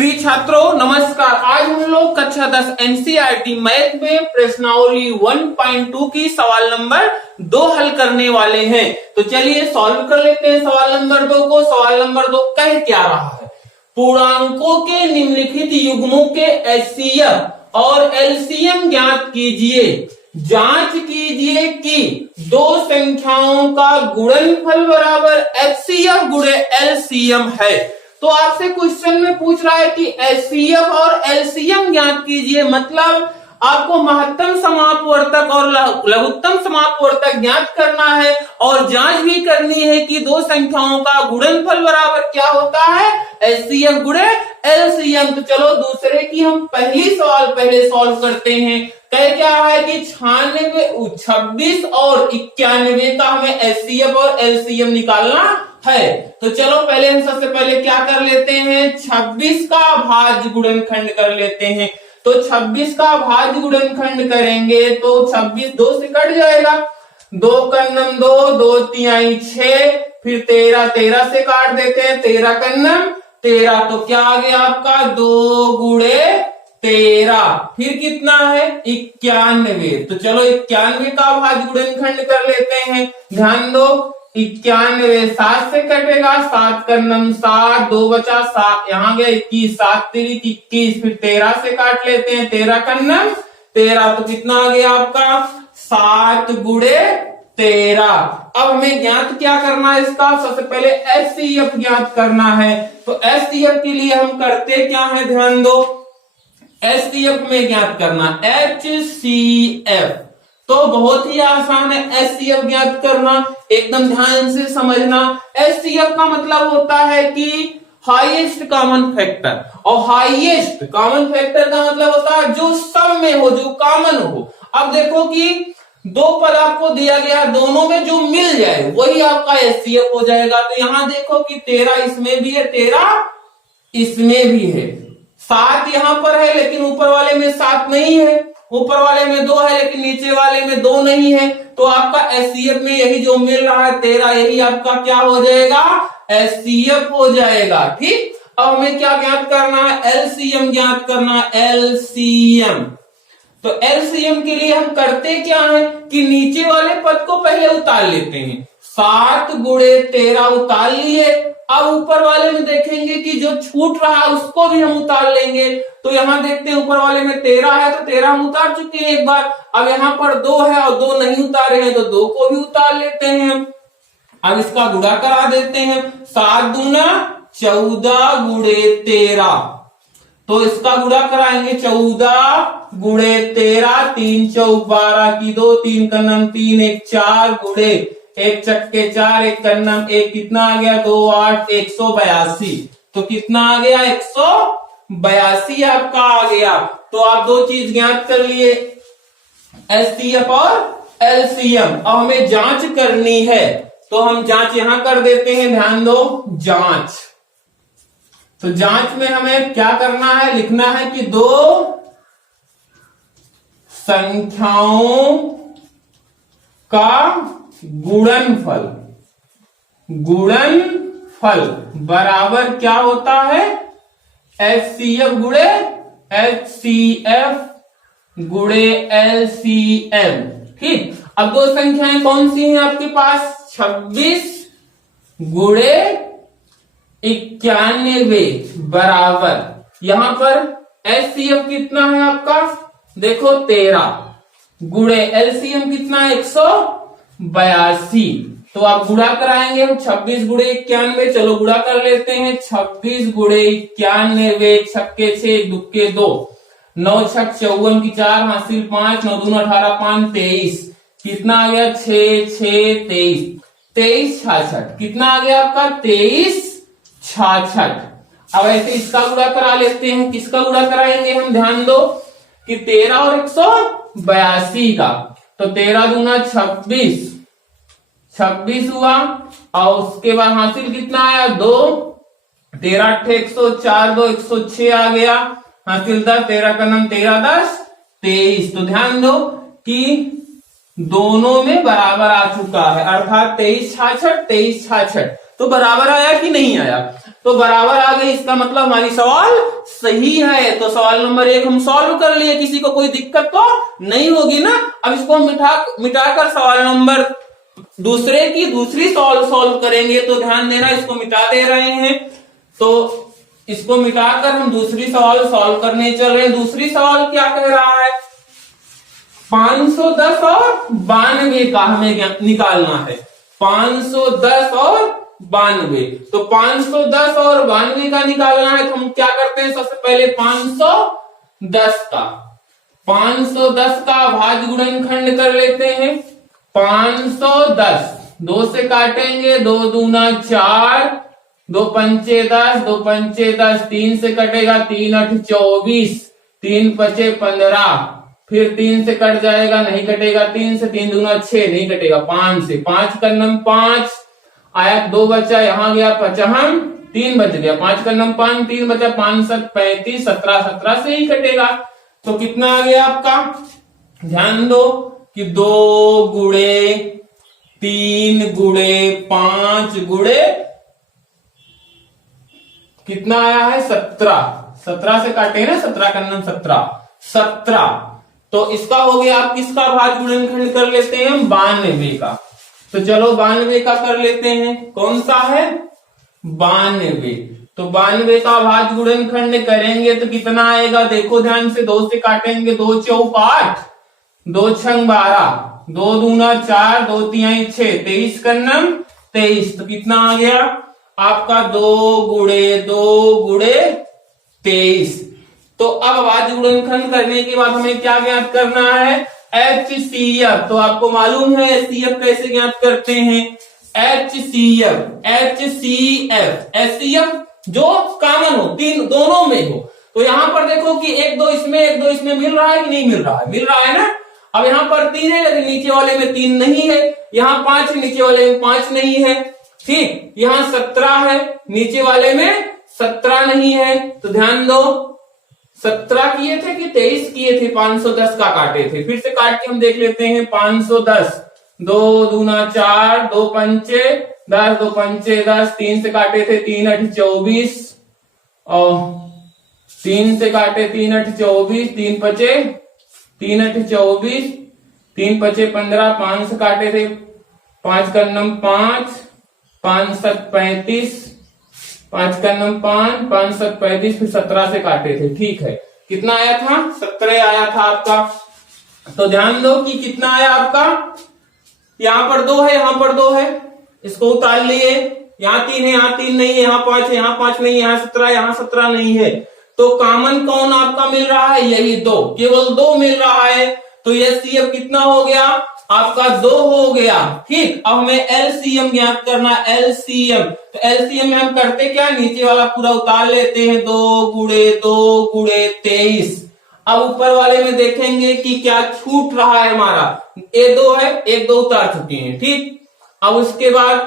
प्रिय छात्रों नमस्कार। आज हम लोग कक्षा 10 एनसीईआरटी मैथ में प्रश्नावली 1.2 की सवाल नंबर 2 हल करने वाले हैं। तो चलिए सॉल्व कर लेते हैं सवाल नंबर 2 को। सवाल नंबर 2 कह क्या रहा है, पूर्णांकों के निम्नलिखित युग्मों के एचसीएफ और एलसीएम ज्ञात कीजिए। जांच कीजिए कि दो संख्याओं का गुणनफल बराबर एचसीएफ गुणे एलसीएम है। तो आपसे क्वेश्चन में पूछ रहा है कि एचसीएफ और एलसीएम ज्ञात कीजिए, मतलब आपको महत्तम समापवर्तक और लघुत्तम समापवर्तक ज्ञात करना है और जांच भी करनी है कि दो संख्याओं का गुणनफल बराबर क्या होता है, एचसीएफ गुणे एलसीएम। तो चलो दूसरे की हम पहली सवाल पहले सॉल्व करते हैं। कह क्या है कि 26 और 91 का हमें एचसीएफ और एलसीएम निकालना है। तो चलो पहले हम सबसे पहले क्या कर लेते हैं, 26 का भाज्य गुणनखंड कर लेते हैं। तो 26 का भाज्य गुणनखंड करेंगे तो 26 2 से कट जाएगा, 2 कन्नम 2, 2 तिहाई 6, फिर 13 से काट देते हैं, 13 कन्नम 13। तो क्या आ गया आपका 2 गुणे 13, फिर कितना है 91। तो चलो 91 का भाज्य गुणनखंड कर लेते हैं। ध्यान दो 91 7 से कटेगा, 7 कन्नम 7, 2 बचा 7, यहाँ गया 21, 7 तिरिक 21, फिर 13 से काट लेते हैं, 13 कन्नम 13। तो कितना आ गया आपका 7 गुणे 13। अब हमें ज्ञात क्या करना है इसका, सबसे पहले एचसीएफ ज्ञात करना है। तो एचसीएफ के लिए हम करते क्या है, ध्यान दो, एचसीएफ में ज्ञात करना एचसीएफ तो बहुत ही आसान है एचसीएफ ज्ञात करना, एकदम ध्यान से समझना। एचसीएफ का मतलब होता है कि हाईएस्ट कॉमन फैक्टर, और हाईएस्ट कॉमन फैक्टर का मतलब होता है जो सब में हो, जो कॉमन हो। अब देखो कि दो पद आपको दिया गया, दोनों में जो मिल जाए वही आपका एचसीएफ हो जाएगा। तो यहां देखो कि 13 इसमें भी है, 13 इसमें भी है, 7 यहां पर है लेकिन ऊपर वाले में 7 नहीं है, ऊपर वाले में 2 है लेकिन नीचे वाले में 2 नहीं है। तो आपका एचसीएफ में यही जो मिल रहा है 13, यही आपका क्या हो जाएगा, एचसीएफ हो जाएगा। ठीक, अब हमें क्या ज्ञात करना है, एलसीएम ज्ञात करना है, एलसीएम। तो एलसीएम के लिए हम करते क्या है कि नीचे वाले पद को पहले उतार लेते हैं, 7 गुणे 13 उतार लिए। अब ऊपर वाले में देखेंगे कि जो छूट रहा है उसको भी हम उतार लेंगे। तो यहां देखते हैं ऊपर वाले में 13 है, तो 13 हम उतार चुके हैं एक बार। अब यहाँ पर 2 है और 2 नहीं उतारे हैं, तो 2 को भी उतार लेते हैं। अब इसका गुणा करा देते हैं, 7 दूना 14 गुणे 13। तो इसका गुणा कराएंगे 14 गुणे 13, 3 चौक 12 की 2, 3 कन्नम 3, 1 4 गुणे 1 चक्के 4, 1 कन्नम 1, कितना आ गया 2 8, 182। तो कितना आ गया 182 आपका आ गया। तो आप दो चीज ज्ञात कर लिए, एचसीएफ और एलसीएम। अब हमें जांच करनी है, तो हम जांच यहां कर देते हैं, ध्यान दो जांच। तो जांच में हमें क्या करना है, लिखना है कि दो संख्याओं का गुणनफल बराबर क्या होता है, एचसीएफ गुणे एलसीएम। ठीक, अब दो संख्याएं कौन सी हैं आपके पास, 26 गुणे 91 बराबर, यहां पर एचसीएफ कितना है आपका, देखो 13 गुणे एलसीएम कितना है 182। तो आप गुणा कराएंगे हम, 26 गुणे 91, चलो गुणा कर लेते हैं, 26 गुणे 91, छक्के 6 दुक्के 2, 9 छक 54 की 4 हासिल 5, 9 दूना 18 5 23, कितना आ गया 6 6 23, 23 66, कितना आ गया आपका 23 66। अब ऐसे इसका गुणा करा लेते हैं, किसका गुणा कराएंगे हम, ध्यान दो कि 13 और 182 का। तो 13 दूना 26 हुआ, और उसके बाद हासिल कितना आया 2, 13 8 104, 2 106 आ गया, हासिल 10, 13 का नाम 13 10 23। तो ध्यान दो कि दोनों में बराबर आ चुका है, अर्थात 23 66 23 66। तो बराबर आया कि नहीं आया? तो बराबर आ गई, इसका मतलब हमारी सवाल सही है। तो सवाल नंबर 1 हम सॉल्व कर लिए, किसी को कोई दिक्कत तो नहीं होगी ना। अब इसको मिटाकर सवाल नंबर दूसरे की दूसरी सॉल्व करेंगे। तो ध्यान देना, इसको मिटा दे रहे हैं। तो इसको मिटाकर हम दूसरी सवाल सॉल्व करने चल रहे हैं। दूसरी सवाल क्या कह रहा है? 510 और 92 का हमें निकालना है। 510 और 92। तो 510 और 92 का निकालना है तो हम क्या करते हैं? सबसे पहले 510 का भाज्य गुणनखंड कर लेते हैं। 510 2 से काटेंगे, 2 दूना 4, 2 पंचे 10, 2 पंचे 10, 3 से कटेगा, 3 8 24, 3 पचे 15, फिर 3 से कट जाएगा, नहीं कटेगा, 3 से 3 दूना 6, नहीं कटेगा, 5 से 5 का नम 5 आया, 2 बचा, यहां गया 55, 3 बच गया, 5 का नम 5, 3 बचा, 5 7 35, 17 17 से ही कटेगा। तो कितना आ गया आपका? ध्यान दो कि 2 गुणे 3 गुणे 5 गुणे कितना आया है? 17। 17 से काटे ना, 17 का नम 17। तो इसका हो गया। आप किसका भाज्य गुणनखंड कर लेते हैं? 92 का। तो चलो 92 का कर लेते हैं। कौन सा है? 92। तो 92 का भाज्य गुणनखंड करेंगे तो कितना आएगा? देखो ध्यान से, 2 से काटेंगे, 2 चौक 8, 2 छंग 12, 2 दूना 4, 2 तिहाई 6, 23 का नम 23। तो कितना आ गया आपका? 2 गुणे 23। तो अब भाज्य गुणनखंड करने के बाद हमें क्या ज्ञात करना है? HCF। तो आपको मालूम है HCF कैसे ज्ञात करते हैं? HCF जो कॉमन हो, तीन दोनों में हो। तो यहां पर देखो कि 1 2 इसमें 1 2 इसमें मिल रहा है कि नहीं मिल रहा है? मिल रहा है ना। अब यहाँ पर 3 है लेकिन नीचे वाले में 3 नहीं है। यहाँ 5 है, नीचे वाले में 5 नहीं है। ठीक, यहाँ 17 है, नीचे वाले में 17 नहीं है। तो ध्यान दो, 17 किए थे कि 23 किए थे? 510 का काटे थे। फिर से काट के हम देख लेते हैं। 510, 2 दूना 4, 2 पंचे 10, 2 पंचे 10, 3 से काटे थे, 3 8 24, और 3 से काटे, 3 8 24, 3 पचे 3 8 24, 3 पचे 15, 5 से काटे थे, 5 का नम 5, 5 7 35, 5 का नम 5, 5 7 35, फिर 17 से काटे थे। ठीक है, कितना आया था? 17 आया था आपका। तो ध्यान दो कि कितना आया आपका। यहां पर 2 है, यहां पर 2 है, इसको उतार लिए। यहाँ 3 है, यहाँ 3 नहीं है, यहाँ 5 है, यहाँ 5 नहीं है, यहाँ 17, यहाँ 17 नहीं है। तो कॉमन कौन आपका मिल रहा है? यही 2, केवल 2 मिल रहा है। तो ये HCF कितना हो गया आपका? 2 हो गया। ठीक, अब हमें LCM ज्ञात करना। LCM, तो LCM में हम करते क्या? नीचे वाला पूरा उतार लेते हैं। 2 गुणे 23। अब ऊपर वाले में देखेंगे कि क्या छूट रहा है हमारा। ये 2 है, 1 2 उतार चुके हैं। ठीक, अब उसके बाद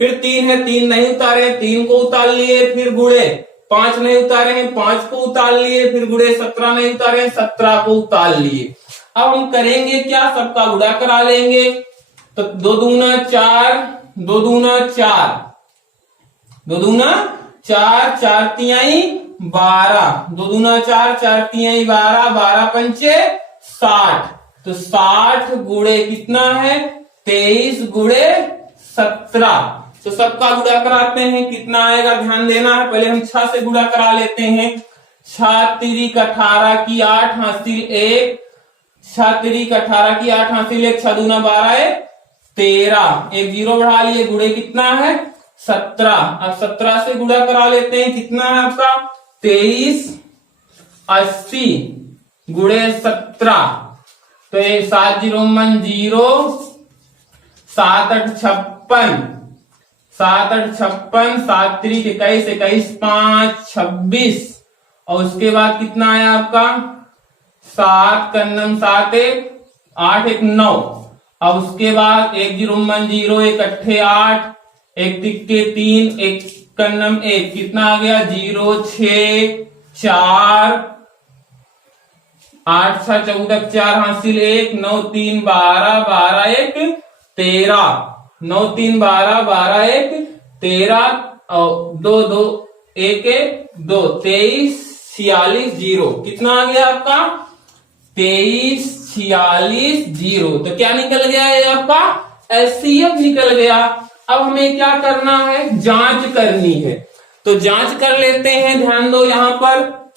फिर 3 है, 3 नहीं उतारे, 3 को उतार लिए, फिर गुणे 5 नहीं उतारे हैं, 5 को उतार लिए, फिर गुणे 17 नहीं उतारे, 17 को उतार लिए। अब हम करेंगे क्या? सबका गुणा करा लेंगे। तो 2 दूना 4, 2 दूना 4, 2 दूना 4, 4 तिहाई 12, 2 दूना 4, 4 तिहाई 12, 12 पंचे 60। तो 60 गुणे कितना है? 23 गुणे 17। तो सबका गुणा कराते हैं, कितना आएगा? ध्यान देना है, पहले हम 6 से गुणा करा लेते हैं। 6 तिरिक 18 की 8 हासिल 1, 6 तिरिक 18 की 8 हासिल 1, 6 दूना 12 13, एक 0 बढ़ा लिए, गुणे कितना है? 17। अब 17 से गुणा करा लेते हैं, कितना है आपका? 23 80 गुणे 17। तो ये 7 0 0, 7 8 56, 7 8 56, 7 3 21, 21 5 26। और उसके बाद कितना आया आपका? 7 कन्नम 7 1, 8 1 9। अब उसके बाद 1 0 0, 1 अट्ठे 8, 1 तिक्के 3, 1 कन्नम 1, कितना आ गया? 0 6 4, 8 6 14, 4 हासिल 1, 9 3 12, 12 1 13, 9 3 12, 12 1 13 2 2 1 1 2 23 46 0 कितना आ गया आपका 23 46 0। तो क्या निकल गया है आपका एचसीएफ निकल गया। अब हमें क्या करना है जांच करनी है, तो जांच कर लेते हैं। ध्यान दो यहां पर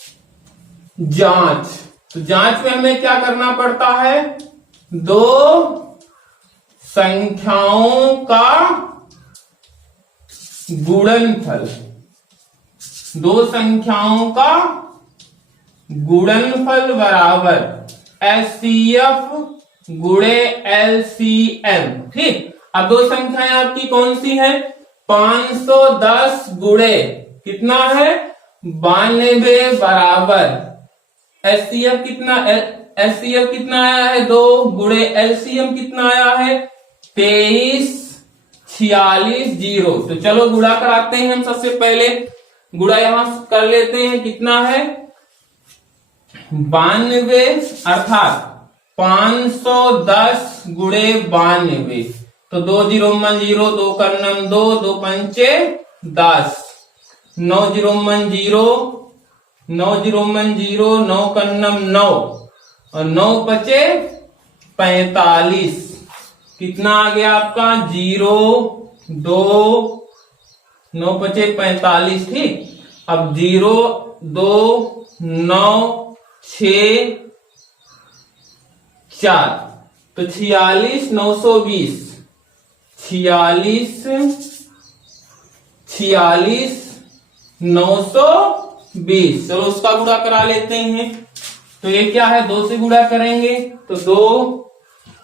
जांच, तो जांच में हमें क्या करना पड़ता है दो संख्याओं का गुणनफल, दो संख्याओं का गुणनफल बराबर एचसीएफ गुणे एलसीएम। ठीक, अब दो संख्याएं आपकी कौन सी है 510 गुणे कितना है 92 बराबर एचसीएफ कितना एचसीएफ कितना आया है 2 गुणे एलसीएम कितना आया है 23 46 0। तो चलो गुणा कराते हैं हम। सबसे पहले गुणा यहां कर लेते हैं, कितना है 92 अर्थात 510 गुणे 92। तो 2 0 1 0 2 कर्णम 2 2 पंचे 10 9 0 1 0 9 0 1 0 9 कर्णम 9 और 9 पचे 45 कितना आ गया आपका 0 2 9 पचे 45। ठीक, अब 0 2 9 6 4 तो 46 920 46 920। चलो उसका गुणा करा लेते हैं। तो ये क्या है 2 से गुणा करेंगे तो 2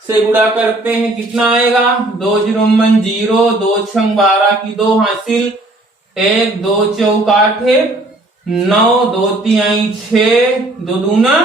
से गुणा करते हैं कितना आएगा 2 0 1 0 2 6 12 की 2 हासिल 1 2 चौक 8 9 2 3 6 2 दूना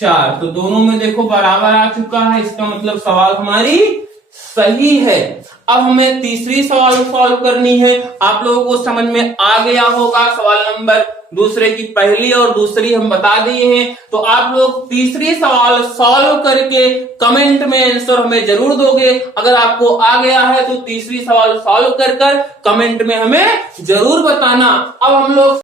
4। तो दोनों में देखो बराबर आ चुका है, इसका मतलब सवाल हमारी सही है। अब हमें तीसरी सवाल सॉल्व करनी है। आप लोगों को समझ में आ गया होगा, सवाल नंबर दूसरे की पहली और दूसरी हम बता दिए हैं। तो आप लोग तीसरी सवाल सॉल्व करके कमेंट में आंसर हमें जरूर दोगे। अगर आपको आ गया है तो तीसरी सवाल सॉल्व कर कमेंट में हमें जरूर बताना। अब हम लोग